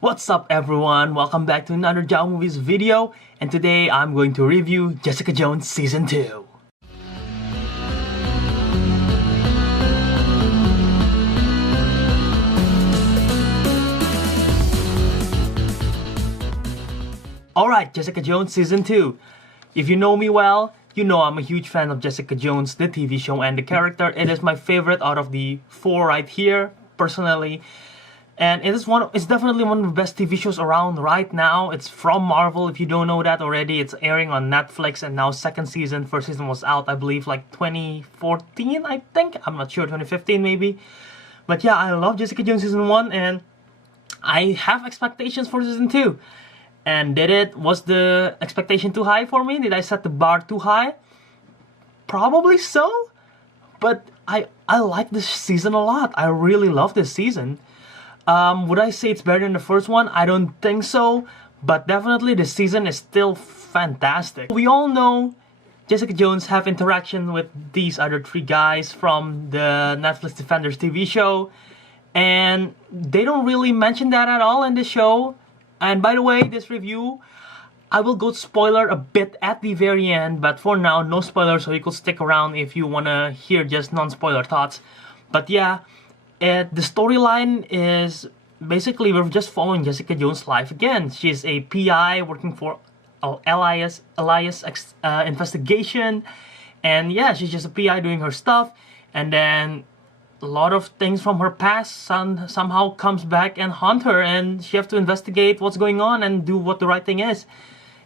What's up everyone? Welcome back to another Jao Movies video, and today I'm going to review Jessica Jones Season 2. Alright, Jessica Jones Season 2. If you know me well, you know I'm a huge fan of Jessica Jones, the TV show and the character. It is my favorite out of the four right here, personally. And it's definitely one of the best TV shows around right now. It's from Marvel, if you don't know that already. It's airing on Netflix, and now second season. First season was out, I believe, like 2014, I think. I'm not sure, 2015 maybe. But yeah, I love Jessica Jones Season 1, and I have expectations for Season 2. And was the expectation too high for me? Did I set the bar too high? Probably so. But I like this season a lot. I really love this season. Would I say it's better than the first one? I don't think so, but definitely the season is still fantastic. We all know Jessica Jones have interaction with these other three guys from the Netflix Defenders TV show, and they don't really mention that at all in the show. And by the way, this review, I will go spoiler a bit at the very end, but for now, no spoilers, so you could stick around if you wanna hear just non-spoiler thoughts. But yeah, the storyline is basically we're just following Jessica Jones' life again. She's a PI working for Elias investigation, and yeah, she's just a PI doing her stuff, and then a lot of things from her past somehow comes back and haunt her, and she have to investigate what's going on and do what the right thing is.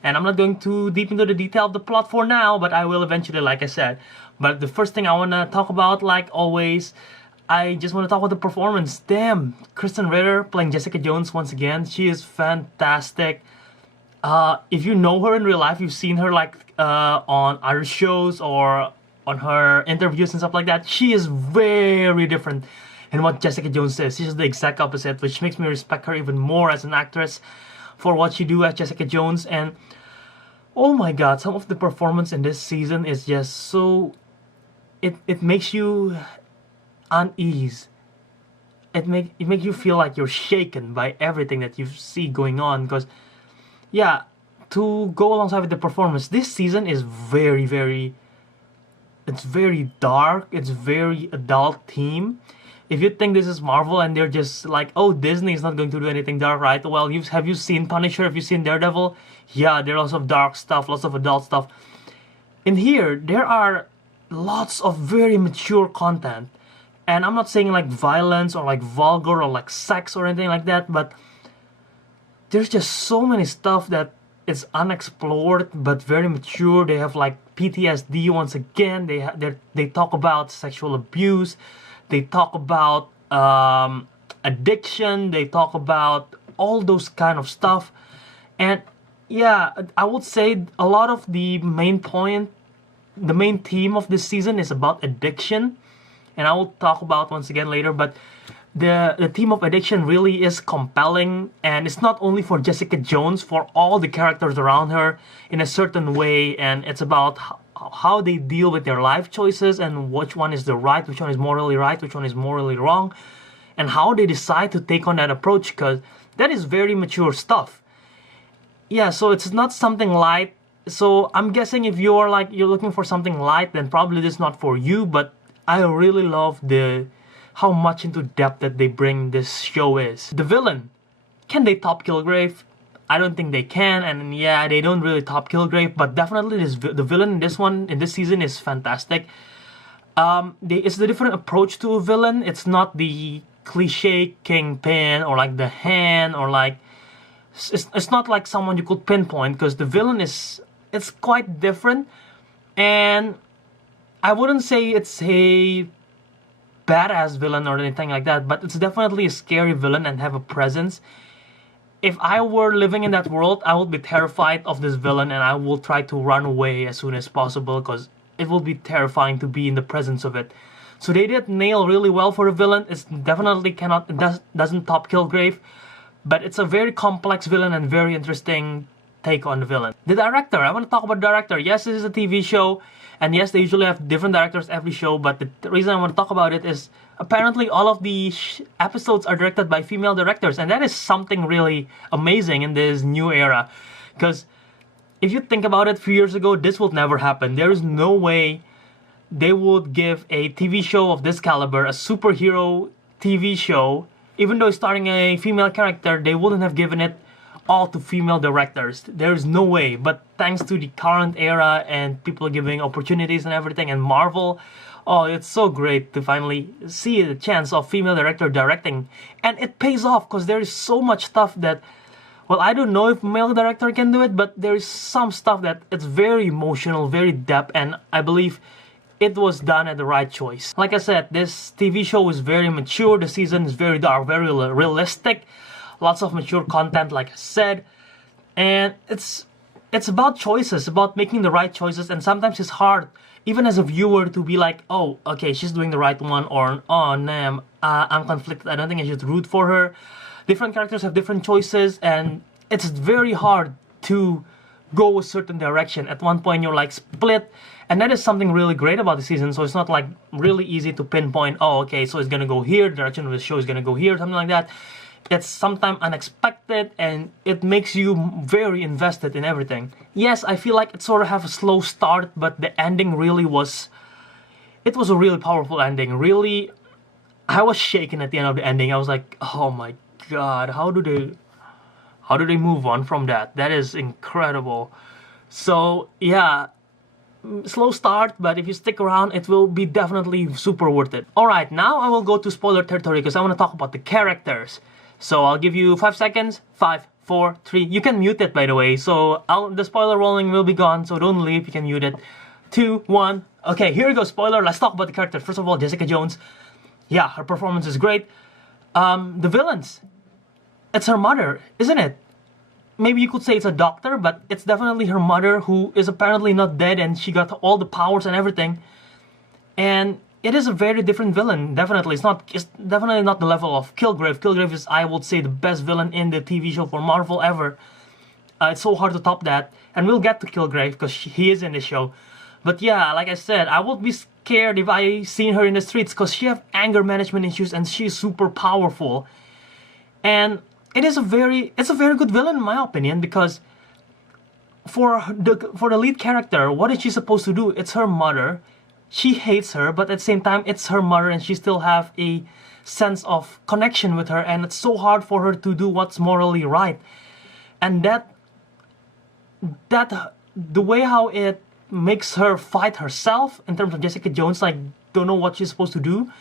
And I'm not going too deep into the detail of the plot for now, but I will eventually, like I said. But the first thing I want to talk about, like always, I just want to talk about the performance. Damn, Krysten Ritter playing Jessica Jones once again. She is fantastic. If you know her in real life, you've seen her like on other shows or on her interviews and stuff like that. She is very different in what Jessica Jones is. She's the exact opposite, which makes me respect her even more as an actress for what she do as Jessica Jones. And oh my god, some of the performance in this season is just so... It makes you unease. It make you feel like you're shaken by everything that you see going on. Because yeah, to go alongside with the performance, this season is very it's very dark, it's very adult theme. If you think this is Marvel and they're just like, oh, Disney is not going to do anything dark, right? Well, have you seen Punisher? Have you seen Daredevil? Yeah, there are lots of dark stuff, lots of adult stuff. In here, there are lots of very mature content. And I'm not saying like violence or like vulgar or like sex or anything like that, but there's just so many stuff that is unexplored but very mature. They have like PTSD once again. They talk about sexual abuse. They talk about addiction. They talk about all those kind of stuff. And yeah, I would say a lot of the main theme of this season is about addiction. And I will talk about once again later, but the theme of addiction really is compelling, and it's not only for Jessica Jones, for all the characters around her in a certain way, and it's about how they deal with their life choices and which one is which one is morally right, which one is morally wrong, and how they decide to take on that approach, because that is very mature stuff. Yeah, so it's not something light. So I'm guessing if you're looking for something light, then probably this is not for you, but I really love how much into depth that they bring this show is. The villain, can they top Kilgrave? I don't think they can, and yeah, they don't really top Kilgrave, but definitely the villain in this season is fantastic. It's the different approach to a villain. It's not the cliche Kingpin or like the Hand or like it's not like someone you could pinpoint, because the villain it's quite different, and I wouldn't say it's a badass villain or anything like that, but it's definitely a scary villain and have a presence. If I were living in that world, I would be terrified of this villain, and I will try to run away as soon as possible, because it will be terrifying to be in the presence of it. So they did nail really well for a villain. It's definitely doesn't top Kilgrave, but it's a very complex villain and very interesting take on the villain. The director, I want to talk about the director. Yes, this is a TV show, and yes, they usually have different directors every show, but the reason I want to talk about it is apparently all of the episodes are directed by female directors, and that is something really amazing in this new era. Because if you think about it, a few years ago, this would never happen. There is no way they would give a TV show of this caliber, a superhero TV show, even though it's starring a female character, they wouldn't have given it all to female directors. There's no way. But thanks to the current era and people giving opportunities and everything, and Marvel, oh, it's so great to finally see the chance of female director directing. And it pays off because there is so much stuff that, well, I don't know if male director can do it, but there is some stuff that it's very emotional, very depth, and I believe it was done at the right choice. Like I said, this TV show is very mature. The season is very dark, very realistic. Lots of mature content, like I said. And it's about choices, about making the right choices. And sometimes it's hard, even as a viewer, to be like, oh, okay, she's doing the right one, or oh, no, I'm conflicted. I don't think I should root for her. Different characters have different choices, and it's very hard to go a certain direction. At one point, you're like split. And that is something really great about the season. So it's not like really easy to pinpoint, oh, okay, so it's gonna go here, the direction of the show is gonna go here, something like that. It's sometimes unexpected, and it makes you very invested in everything. Yes, I feel like it sort of have a slow start, but the ending really was, it was a really powerful ending. Really, I was shaken at the end of the ending. I was like, oh my god, how do they move on from that? That is incredible. So yeah, slow start, but if you stick around, it will be definitely super worth it. Alright, now I will go to spoiler territory because I want to talk about the characters. So I'll give you 5 seconds. 5, 4, 3. You can mute it, by the way. So the spoiler rolling will be gone, so don't leave. You can mute it. 2, 1. Okay, here we go. Spoiler. Let's talk about the character. First of all, Jessica Jones. Yeah, her performance is great. The villains. It's her mother, isn't it? Maybe you could say it's a doctor, but it's definitely her mother, who is apparently not dead, and she got all the powers and everything. And it is a very different villain, definitely. It's definitely not the level of Kilgrave. Kilgrave is, I would say, the best villain in the TV show for Marvel ever. It's so hard to top that. And we'll get to Kilgrave, because he is in the show. But yeah, like I said, I would be scared if I seen her in the streets, because she have anger management issues, and she's super powerful. And it's a very good villain in my opinion, because for the lead character, what is she supposed to do? It's her mother. She hates her, but at the same time, it's her mother, and she still have a sense of connection with her, and it's so hard for her to do what's morally right. And that the way how it makes her fight herself in terms of Jessica Jones, like don't know what she's supposed to do,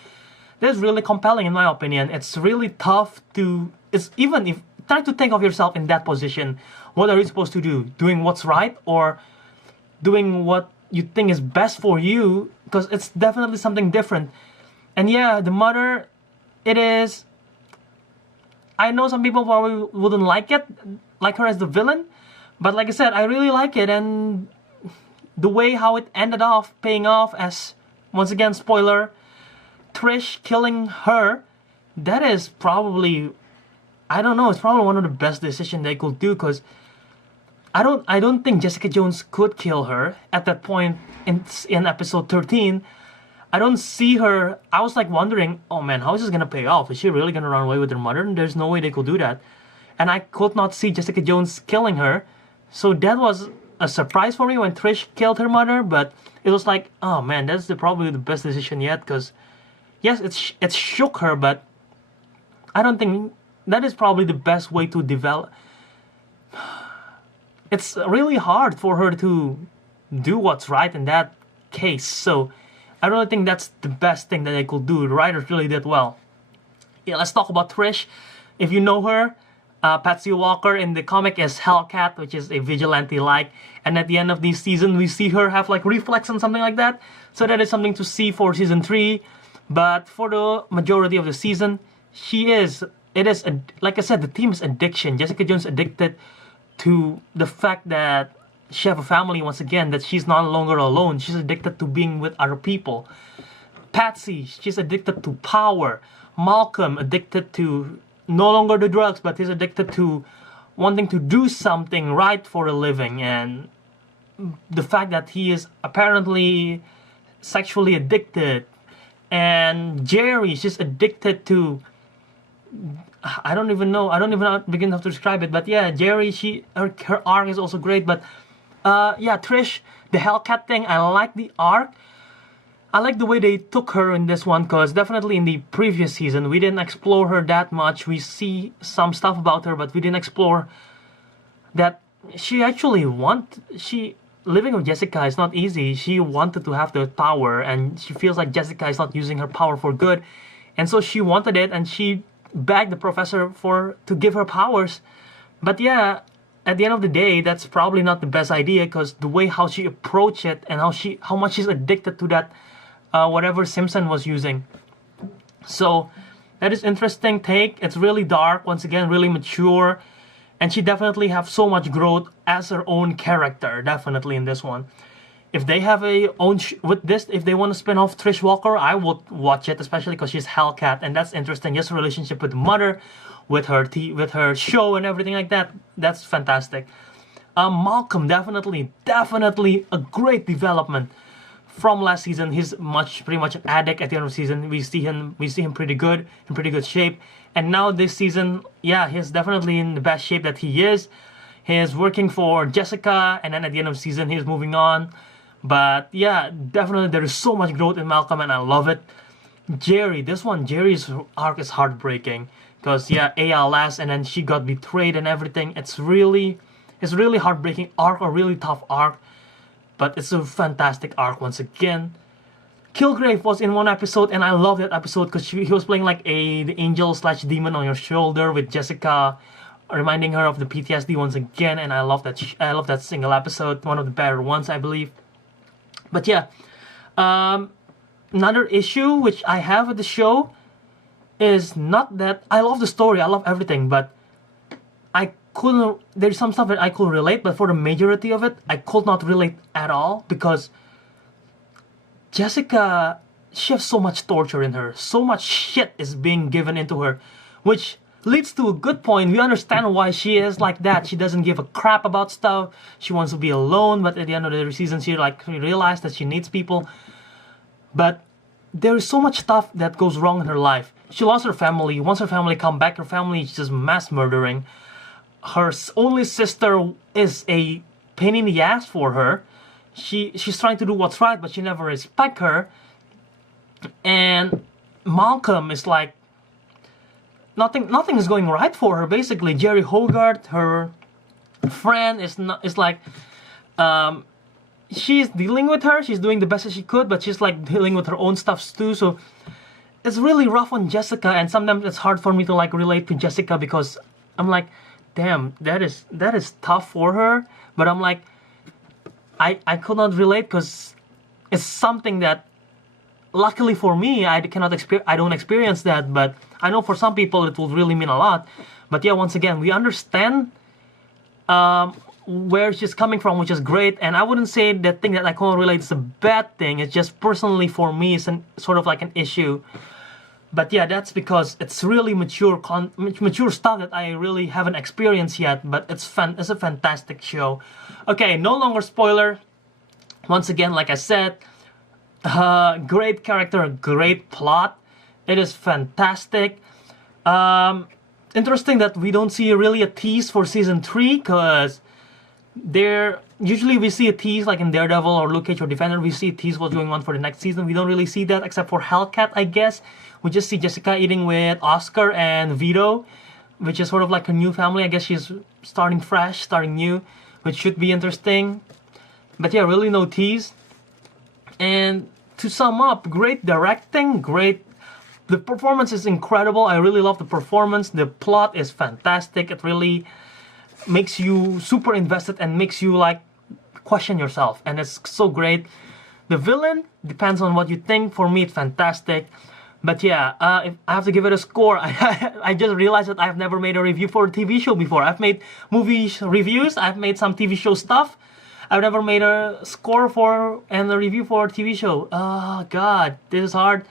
that's really compelling in my opinion. It's really tough to, it's even if, try to think of yourself in that position. What are you supposed to do? Doing what's right, or doing what you think is best for you? Because it's definitely something different. And yeah, the mother, it is, I know some people probably wouldn't like her as the villain, but like I said, I really like it. And the way how it ended off, paying off as, once again, spoiler, Trish killing her, that is probably, I don't know, it's probably one of the best decisions they could do, because I don't think Jessica Jones could kill her at that point in episode 13. I don't see her. I was like wondering, oh man, how is this gonna pay off? Is she really gonna run away with her mother? And there's no way they could do that. And I could not see Jessica Jones killing her. So that was a surprise for me when Trish killed her mother, but it was like, oh man, that's probably the best decision yet, because yes, it shook her, but I don't think that is probably the best way to develop. It's really hard for her to do what's right in that case, so I really think that's the best thing that they could do. The writers really did well. Yeah, let's talk about Trish. If you know her, Patsy Walker in the comic is Hellcat, which is a vigilante-like, and at the end of this season, we see her have like reflex and something like that, so that is something to see for season 3. But for the majority of the season, like I said, the theme is addiction. Jessica Jones addicted to the fact that she have a family once again, that she's no longer alone. She's addicted to being with other people. Patsy, she's addicted to power. Malcolm, addicted to no longer the drugs, but he's addicted to wanting to do something right for a living, and the fact that he is apparently sexually addicted, and Jerry, she's addicted to, I don't even know how to begin to describe it, but yeah, Jerry, her arc is also great. But yeah, Trish, the Hellcat thing, I like the arc. I like the way they took her in this one, because definitely in the previous season we didn't explore her that much. We see some stuff about her, but we didn't explore that she actually living with Jessica is not easy. She wanted to have the power, and she feels like Jessica is not using her power for good, and so she wanted it, and she begged the professor to give her powers. But yeah, at the end of the day, that's probably not the best idea, because the way how she approached it, and how much she's addicted to that whatever Simpson was using. So that is interesting take. It's really dark, once again, really mature, and she definitely have so much growth as her own character, definitely in this one. If they have if they want to spin off Trish Walker, I would watch it, especially because she's Hellcat, and that's interesting. Just a relationship with the mother, with her show and everything like that. That's fantastic. Malcolm, definitely a great development from last season. He's pretty much an addict at the end of the season. We see him pretty good, in pretty good shape. And now this season, yeah, he's definitely in the best shape that he is. He's working for Jessica, and then at the end of the season, he's moving on. But yeah, definitely there is so much growth in Malcolm, and I love it. Jerry's arc is heartbreaking, because yeah, ALS, and then she got betrayed and everything. It's really heartbreaking arc, a really tough arc, but it's a fantastic arc once again. Kilgrave was in one episode, and I love that episode because he was playing like the angel/demon on your shoulder with Jessica, reminding her of the PTSD once again. And I love that single episode, one of the better ones, I believe. But yeah, another issue which I have with the show is not that I love the story, I love everything, but there's some stuff that I could relate, but for the majority of it, I could not relate at all, because Jessica, she has so much torture in her, so much shit is being given into her, which leads to a good point. We understand why she is like that. She doesn't give a crap about stuff. She wants to be alone, but at the end of the season, she realized that she needs people. But there is so much stuff that goes wrong in her life. She lost her family. Once her family come back, her family is just mass murdering. Her only sister is a pain in the ass for her. She's trying to do what's right, but she never respect her. And Malcolm is like, nothing is going right for her, basically. Jerry Hogarth, her friend, is like, she's dealing with her. She's doing the best that she could, but she's like dealing with her own stuff too. So it's really rough on Jessica, and sometimes it's hard for me to like relate to Jessica, because I'm like, damn, that is tough for her. But I'm like, I could not relate, because it's something that, luckily for me, I don't experience that, but I know for some people it will really mean a lot. But yeah, once again, we understand where she's coming from, which is great. And I wouldn't say that thing that I can't relate is a bad thing. It's just personally for me, it's sort of like an issue. But yeah, that's because it's really mature stuff that I really haven't experienced yet. But it's a fantastic show. Okay, no longer spoiler. Once again, like I said, great character, great plot. It is fantastic. Interesting that we don't see really a tease for season 3, because usually we see a tease like in Daredevil or Luke Cage or Defender. We see a tease what's going on for the next season. We don't really see that except for Hellcat, I guess. We just see Jessica eating with Oscar and Vito, which is sort of like a new family. I guess she's starting fresh, starting new, which should be interesting. But yeah, really no tease. And to sum up, great directing, the performance is incredible. I really love the performance. The plot is fantastic. It really makes you super invested and makes you like question yourself, and it's so great. The villain depends on what you think. For me, it's fantastic. But yeah, if I have to give it a score, I just realized that I've never made a review for a TV show before. I've made movie reviews, I've made some TV show stuff. I've never made a score and a review for a TV show. Oh god, this is hard.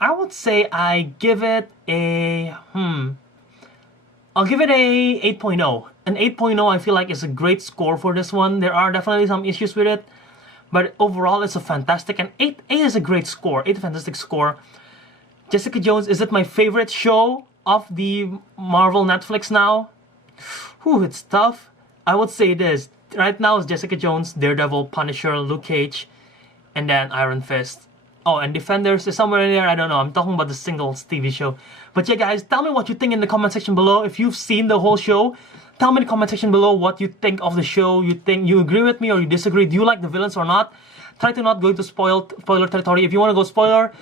I would say I give it a I'll give it a 8.0. an 8.0 I feel like is a great score for this one. There are definitely some issues with it, but overall it's a fantastic, and 8 is a great score. 8 fantastic score. Jessica Jones, is it my favorite show of the Marvel Netflix now? Whew, it's tough. I would say this. Right now it's Jessica Jones, Daredevil, Punisher, Luke Cage, and then Iron Fist. Oh, and Defenders is somewhere in there, I don't know. I'm talking about the singles TV show. But yeah, guys, tell me what you think in the comment section below. If you've seen the whole show, tell me in the comment section below what you think of the show. You think you agree with me or you disagree? Do you like the villains or not? Try to not go into spoiler territory. If you want to go spoiler,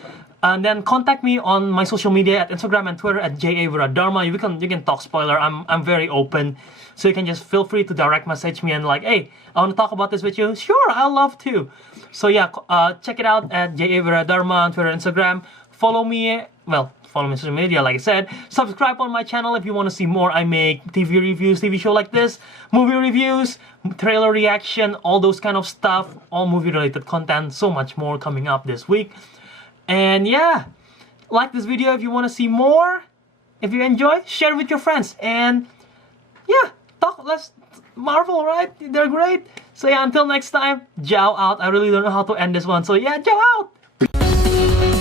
and then contact me on my social media at Instagram and Twitter at JAViradharma. You can talk spoiler. I'm very open, so you can just feel free to direct message me and like, hey, I want to talk about this with you. Sure, I'll love to. So yeah, check it out at JAViradharma on Twitter and Instagram. Follow me. Well, follow me on social media, like I said. Subscribe on my channel if you want to see more. I make TV reviews, TV show like this, movie reviews, trailer reaction, all those kind of stuff, all movie related content, so much more coming up this week. And yeah, like this video if you want to see more. If you enjoy, share it with your friends. And yeah, let's Marvel, right? They're great. So yeah, until next time, Jow out. I really don't know how to end this one. So yeah, Jow out.